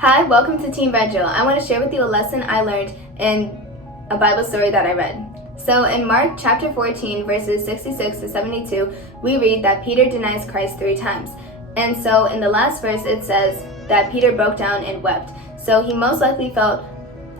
Hi, welcome to Team Red Jill. I want to share with you a lesson I learned in a Bible story that I read. So in Mark chapter 14, verses 66 to 72, we read that Peter denies Christ 3 times. And so in the last verse, it says that Peter broke down and wept. So he most likely felt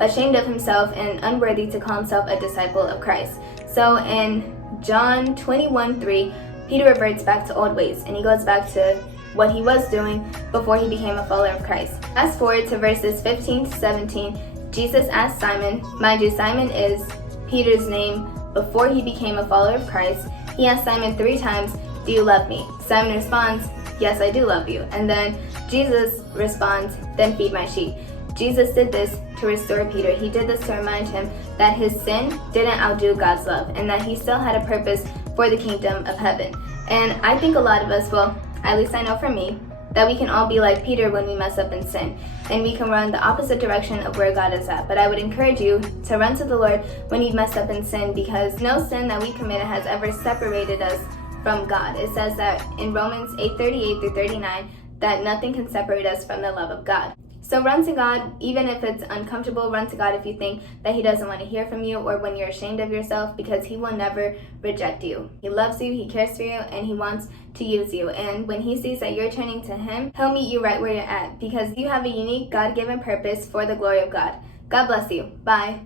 ashamed of himself and unworthy to call himself a disciple of Christ. So in John 21:3, Peter reverts back to old ways and he goes back to what he was doing before he became a follower of Christ. Fast forward to verses 15 to 17, Jesus asked Simon, mind you, Simon is Peter's name before he became a follower of Christ. He asked Simon 3 times, do you love me? Simon responds, yes, I do love you. And then Jesus responds, then feed my sheep. Jesus did this to restore Peter. He did this to remind him that his sin didn't outdo God's love and that he still had a purpose for the kingdom of heaven. And I think a lot of us, well, at least I know for me, that we can all be like Peter when we mess up in sin, and we can run the opposite direction of where God is at. But I would encourage you to run to the Lord when you've messed up in sin, because no sin that we committed has ever separated us from God. It says that in Romans 8:38 through 39, that nothing can separate us from the love of God. So run to God, even if it's uncomfortable. Run to God if you think that He doesn't want to hear from you or when you're ashamed of yourself, because He will never reject you. He loves you, He cares for you, and He wants to use you. And when He sees that you're turning to Him, He'll meet you right where you're at, because you have a unique God-given purpose for the glory of God. God bless you. Bye.